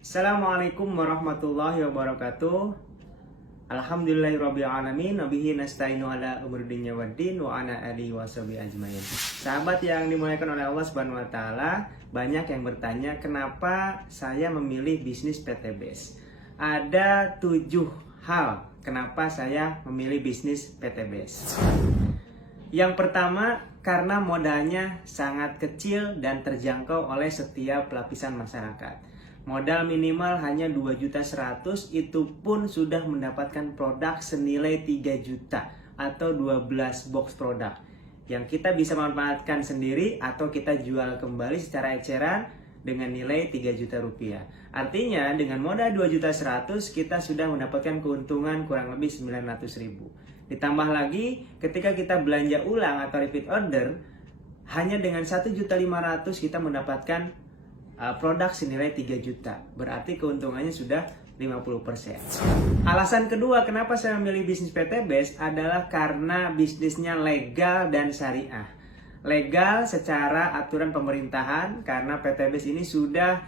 Assalamualaikum warahmatullahi wabarakatuh. Alhamdulillahirrabbilalamin. Wabihi nasta'inu ala umur dunya waddin wa ana alihi washabihi ajmain. Sahabat yang dimuliakan oleh Allah Subhanahu wa taala, banyak yang bertanya kenapa saya memilih bisnis PT BES. Ada 7 hal kenapa saya memilih bisnis PT BES. Yang pertama, karena modalnya sangat kecil dan terjangkau oleh setiap lapisan masyarakat. Modal minimal hanya 2.100.000, itu pun sudah mendapatkan produk senilai 3 juta atau 12 box produk yang kita bisa manfaatkan sendiri atau kita jual kembali secara eceran dengan nilai 3 juta rupiah. Artinya dengan modal 2.100.000 kita sudah mendapatkan keuntungan kurang lebih 900.000. Ditambah lagi ketika kita belanja ulang atau repeat order, hanya dengan 1.500.000 kita mendapatkan produk senilai 3 juta. Berarti keuntungannya sudah 50%. Alasan kedua kenapa saya memilih bisnis PT BES adalah karena bisnisnya legal dan syariah. Legal secara aturan pemerintahan karena PT BES ini sudah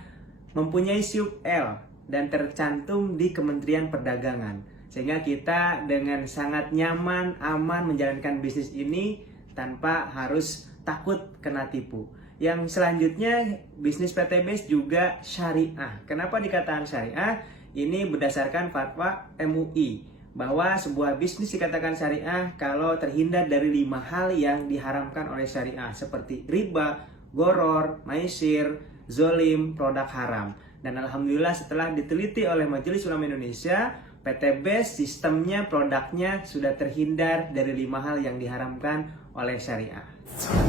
mempunyai SIUP L dan tercantum di Kementerian Perdagangan. Sehingga kita dengan sangat nyaman, aman menjalankan bisnis ini tanpa harus takut kena tipu. Yang selanjutnya, bisnis PT BES juga syariah. Kenapa dikatakan syariah? Ini berdasarkan fatwa MUI bahwa sebuah bisnis dikatakan syariah kalau terhindar dari 5 hal yang diharamkan oleh syariah seperti riba, goror, maisir, zolim, produk haram. Dan alhamdulillah setelah diteliti oleh Majelis Ulama Indonesia, PT BES sistemnya, produknya sudah terhindar dari 5 hal yang diharamkan oleh syariah.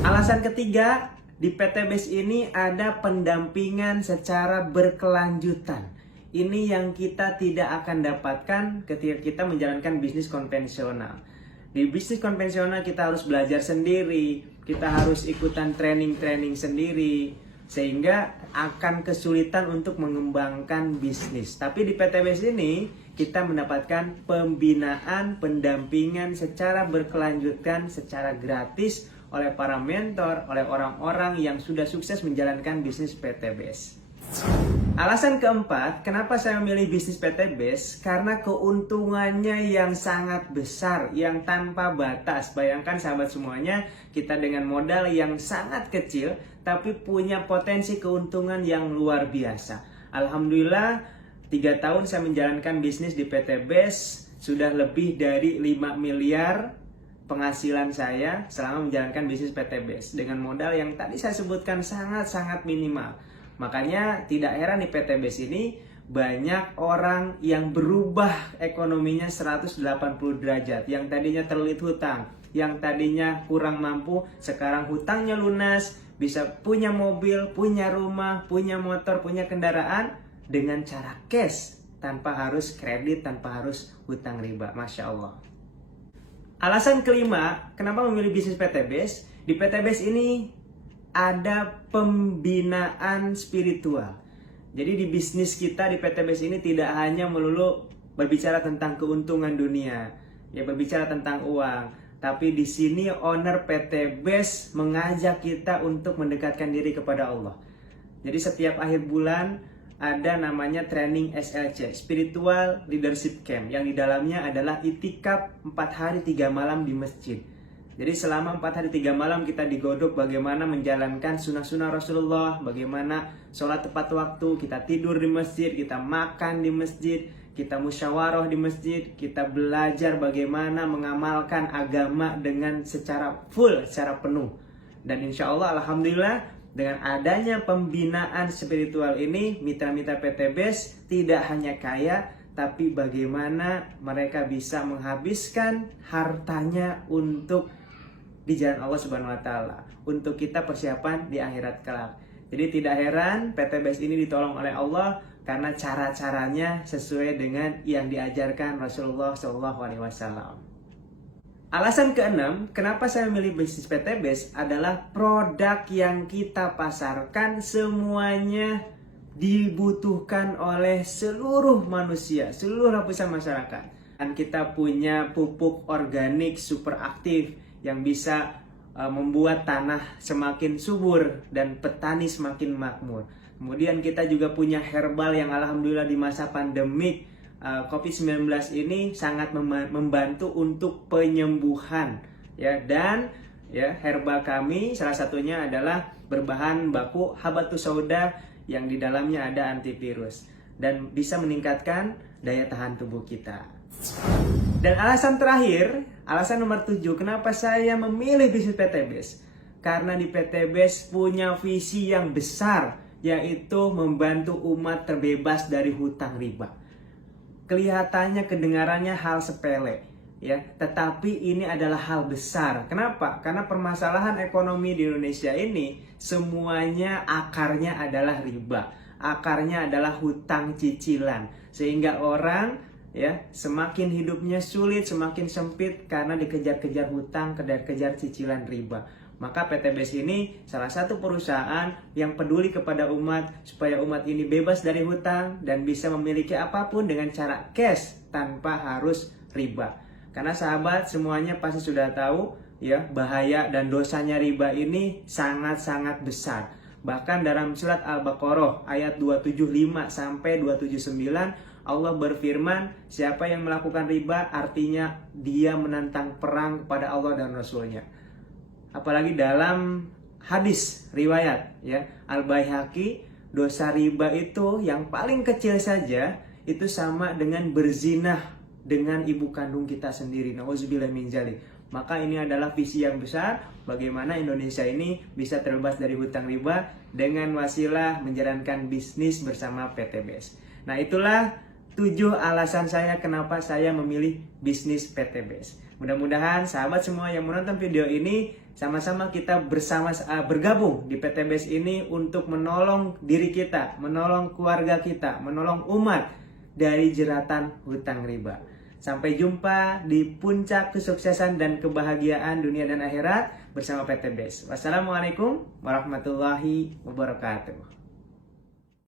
Alasan ketiga, di PT BES ini ada pendampingan secara berkelanjutan. Ini yang kita tidak akan dapatkan ketika kita menjalankan bisnis konvensional. Di bisnis konvensional kita harus belajar sendiri, kita harus ikutan training-training sendiri, sehingga akan kesulitan untuk mengembangkan bisnis. Tapi di PT BES ini kita mendapatkan pembinaan, pendampingan secara berkelanjutan, secara gratis oleh para mentor, oleh orang-orang yang sudah sukses menjalankan bisnis PT BES. Alasan keempat, kenapa saya memilih bisnis PT BES? Karena keuntungannya yang sangat besar, yang tanpa batas. Bayangkan sahabat semuanya, kita dengan modal yang sangat kecil, tapi punya potensi keuntungan yang luar biasa. Alhamdulillah, 3 tahun saya menjalankan bisnis di PT BES, sudah lebih dari 5 miliar penghasilan saya selama menjalankan bisnis PT BES dengan modal yang tadi saya sebutkan sangat-sangat minimal. Makanya tidak heran di PT BES ini banyak orang yang berubah ekonominya 180 derajat. Yang tadinya terlilit hutang, yang tadinya kurang mampu, sekarang hutangnya lunas, bisa punya mobil, punya rumah, punya motor, punya kendaraan dengan cara cash, tanpa harus kredit, tanpa harus hutang riba. Masya Allah. Alasan kelima, kenapa memilih bisnis PT BES? Di PT BES ini ada pembinaan spiritual. Jadi di bisnis kita di PT BES ini tidak hanya melulu berbicara tentang keuntungan dunia, ya berbicara tentang uang, tapi di sini owner PT BES mengajak kita untuk mendekatkan diri kepada Allah. Jadi setiap akhir bulan ada namanya training SLC, Spiritual Leadership Camp, yang di dalamnya adalah itikaf 4 hari 3 malam di masjid. Jadi selama 4 hari 3 malam kita digodok bagaimana menjalankan sunnah-sunnah Rasulullah, bagaimana sholat tepat waktu, kita tidur di masjid, kita makan di masjid, kita musyawarah di masjid, kita belajar bagaimana mengamalkan agama dengan secara full, secara penuh. Dan insya Allah, alhamdulillah, dengan adanya pembinaan spiritual ini, mitra-mitra PT BES tidak hanya kaya, tapi bagaimana mereka bisa menghabiskan hartanya untuk di jalan Allah Subhanahu wa taala, untuk kita persiapan di akhirat kelak. Jadi tidak heran PT BES ini ditolong oleh Allah karena cara-caranya sesuai dengan yang diajarkan Rasulullah SAW. Alasan keenam, kenapa saya memilih bisnis PT BES adalah produk yang kita pasarkan semuanya dibutuhkan oleh seluruh manusia, seluruh lapisan masyarakat. Dan kita punya pupuk organik super aktif yang bisa membuat tanah semakin subur dan petani semakin makmur. Kemudian kita juga punya herbal yang alhamdulillah di masa pandemik COVID-19 ini sangat membantu untuk penyembuhan ya. Dan ya, herbal kami salah satunya adalah berbahan baku habatus sauda yang di dalamnya ada antivirus dan bisa meningkatkan daya tahan tubuh kita. Dan alasan terakhir, alasan nomor 7, kenapa saya memilih bisnis PTBS? Karena di PTBS punya visi yang besar, yaitu membantu umat terbebas dari hutang riba. Kelihatannya, kedengarannya hal sepele, ya, tetapi ini adalah hal besar. Kenapa? Karena permasalahan ekonomi di Indonesia ini semuanya akarnya adalah riba, akarnya adalah hutang cicilan, sehingga orang ya semakin hidupnya sulit, semakin sempit karena dikejar-kejar hutang, kejar-kejar cicilan riba. Maka PTBS ini salah satu perusahaan yang peduli kepada umat supaya umat ini bebas dari hutang dan bisa memiliki apapun dengan cara cash tanpa harus riba. Karena sahabat semuanya pasti sudah tahu ya, bahaya dan dosanya riba ini sangat-sangat besar. Bahkan dalam surat Al-Baqarah ayat 275 sampai 279 Allah berfirman, siapa yang melakukan riba artinya dia menantang perang kepada Allah dan Rasulnya. Apalagi dalam hadis riwayat ya Al-Baihaqi, dosa riba itu yang paling kecil saja itu sama dengan berzinah dengan ibu kandung kita sendiri. Nauzubillah min dzalik. Maka ini adalah visi yang besar bagaimana Indonesia ini bisa terbebas dari hutang riba dengan wasilah menjalankan bisnis bersama PTBS. Nah, itulah 7 alasan saya kenapa saya memilih bisnis PTBS. Mudah-mudahan sahabat semua yang menonton video ini sama-sama kita bergabung di PTBS ini untuk menolong diri kita, menolong keluarga kita, menolong umat dari jeratan hutang riba. Sampai jumpa di puncak kesuksesan dan kebahagiaan dunia dan akhirat bersama PTBS. Wassalamualaikum warahmatullahi wabarakatuh.